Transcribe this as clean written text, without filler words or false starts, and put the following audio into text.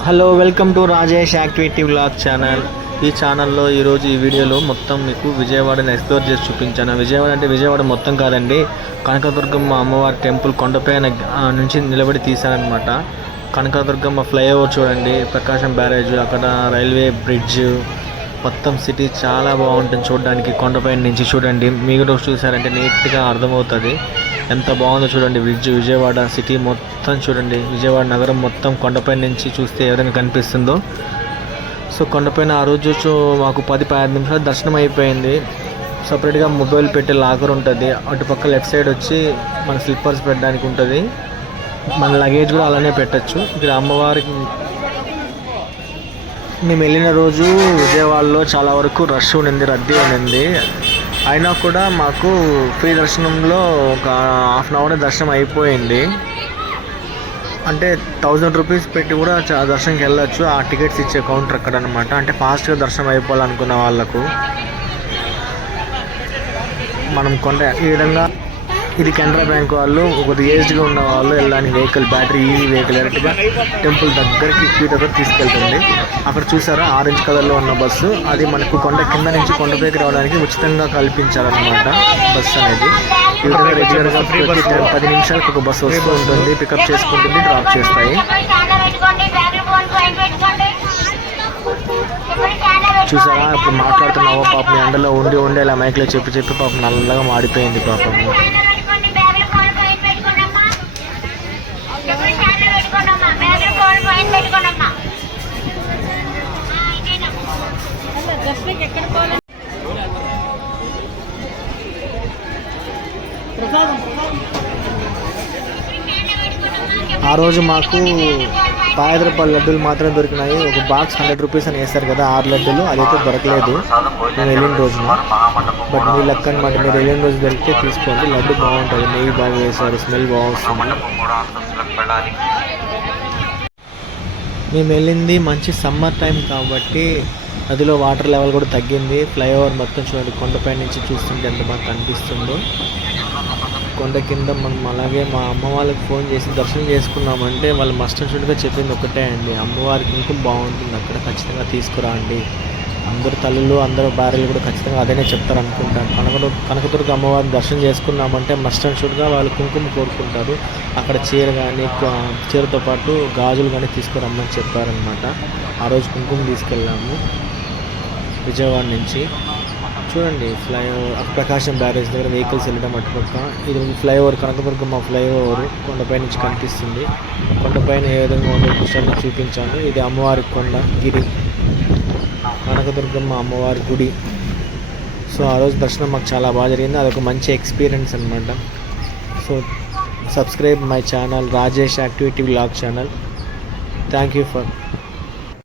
Hello, welcome to Rajesh activity vlog channel. ఈ ఛానల్లో ఈరోజు ఈ వీడియోలో మొత్తం మీకు విజయవాడని ఎక్స్ప్లోర్ చేసి చూపించాను. విజయవాడ అంటే విజయవాడ మొత్తం కాదండి, కనకదుర్గమ్మ అమ్మవారి టెంపుల్ కొండపైన నుంచి నిలబడి తీశానమాట. కనకదుర్గమ్మ ఫ్లైఓవర్ చూడండి, ప్రకాశం బ్యారేజ్, అక్కడ రైల్వే బ్రిడ్జ్, మొత్తం సిటీ చాలా బాగుంటుంది చూడడానికి. కొండపైన నుంచి చూడండి, మీరు చూసారంటే నీట్గా అర్థమవుతుంది ఎంత బాగుందో చూడండి. విజయవాడ సిటీ మొత్తం చూడండి, విజయవాడ నగరం మొత్తం కొండపైన నుంచి చూస్తే ఏ విధంగా కనిపిస్తుందో. సో కొండపైన ఆ రోజు మాకు 10-15 నిమిషాలు దర్శనం అయిపోయింది. సపరేట్గా మొబైల్ పెట్టే లాకర్ ఉంటుంది, అటుపక్క లెఫ్ట్ సైడ్ వచ్చి మన స్లిప్పర్స్ పెట్టడానికి ఉంటుంది, మన లగేజ్ కూడా అలానే పెట్టచ్చు. ఇక్కడ అమ్మవారికి మేము వెళ్ళిన రోజు విజయవాడలో చాలా వరకు రష్ ఉండింది, రద్దీ ఉండింది. అయినా కూడా మాకు ఫ్రీ దర్శనంలో ఒక హాఫ్ అన్ అవర్ దర్శనం అయిపోయింది. అంటే 1000 రూపీస్ పెట్టి కూడా దర్శనంకి వెళ్ళొచ్చు. ఆ టికెట్స్ ఇచ్చే కౌంటర్ అక్కడ అనమాట. అంటే ఫాస్ట్గా దర్శనం అయిపోవాలనుకున్న వాళ్ళకు మనం ఈ విధంగా ఇది కెనరా బ్యాంక్ వాళ్ళు, కొద్దిగా ఏజ్డ్గా ఉన్న వాళ్ళు వెళ్ళడానికి వెహికల్, బ్యాటరీ ఈజీ వెహికల్ డైరెక్ట్గా టెంపుల్ దగ్గరికి క్యూ దగ్గర తీసుకెళ్తుంది. అక్కడ చూసారా ఆరెంజ్ కలర్లో ఉన్న బస్సు, అది మనకు కొండ కింద నుంచి కొండపైకి రావడానికి ఉచితంగా కల్పించారనమాట బస్సు అనేది. ఈ విధంగా రెగ్యులర్గా 10 నిమిషాలకు ఒక బస్సు వస్తూ ఉంటుంది, పికప్ చేసుకుంటుంది, డ్రాప్ చేస్తాయి. చూసారా ఇప్పుడు మాట్లాడుతున్నావో పాపం ఎండలో ఉండి అలా మైక్లో చెప్పి పాపం నల్లగా మాడిపోయింది పాపం. ఆ రోజు మాకు 5 రూపాయల లడ్డూలు మాత్రమే దొరికినాయి. ఒక బాక్స్ 100 రూపీస్ అని వేస్తారు కదా, 6 లడ్డూలు, అదైతే దొరకలేదు మేము వెళ్ళిన రోజున. బట్ మీ లెక్క అనమాట, మీరు వెళ్ళిన రోజు దొరికితే తీసుకోండి. లడ్డు బాగుంటుంది, నెయ్యి బాగా వేశారు, స్మెల్ బాగుంటుంది. మేము వెళ్ళింది మంచి సమ్మర్ టైం కాబట్టి నదిలో వాటర్ లెవెల్ కూడా తగ్గింది. ఫ్లైఓవర్ మొత్తం చూడండి, కొండపై నుంచి చూస్తుంటే ఎంత బాగా కనిపిస్తుందో. కొండ కింద మనం అలాగే మా అమ్మ వాళ్ళకి ఫోన్ చేసి దర్శనం చేసుకున్నామంటే వాళ్ళు మస్ట్ అండ్ షుడ్గా చెప్పింది ఒకటే అండి, అమ్మవారికి ఇంకా బాగుంటుంది అక్కడ, ఖచ్చితంగా తీసుకురండి. అందరు తల్లులు, అందరు భార్యలు కూడా ఖచ్చితంగా అదేనే చెప్తారు అనుకుంటాను. కనకదుర్గ అమ్మవారిని దర్శనం చేసుకున్నామంటే మస్ట్ అండ్ షుడ్గా వాళ్ళు కుంకుమ కోరుకుంటారు. అక్కడ చీర కానీ, చీరతో పాటు గాజులు కానీ తీసుకురమ్మని చెప్పారనమాట. ఆ రోజు కుంకుమ తీసుకెళ్ళాము విజయవాడ నుంచి. చూడండి ఫ్లైఓవర్, ప్రకాశం బ్యారేజ్ దగ్గర వెహికల్స్ వెళ్ళడం అటుపక్క. ఇది ఫ్లైఓవర్, కనకదుర్గమ్మ ఫ్లైఓవర్ కొండపై నుంచి కనిపిస్తుంది. కొండపైన ఏ విధంగా ఉండే దృశ్యాన్ని చూపించాను. ఇది అమ్మవారి కొండ గిరి, కనకదుర్గమ్మ అమ్మవారి గుడి. సో ఆ రోజు దర్శనం మాకు చాలా బాగా జరిగింది, అదొక మంచి ఎక్స్పీరియన్స్ అనమాట. So subscribe my channel Rajesh activity vlog channel. Thank you for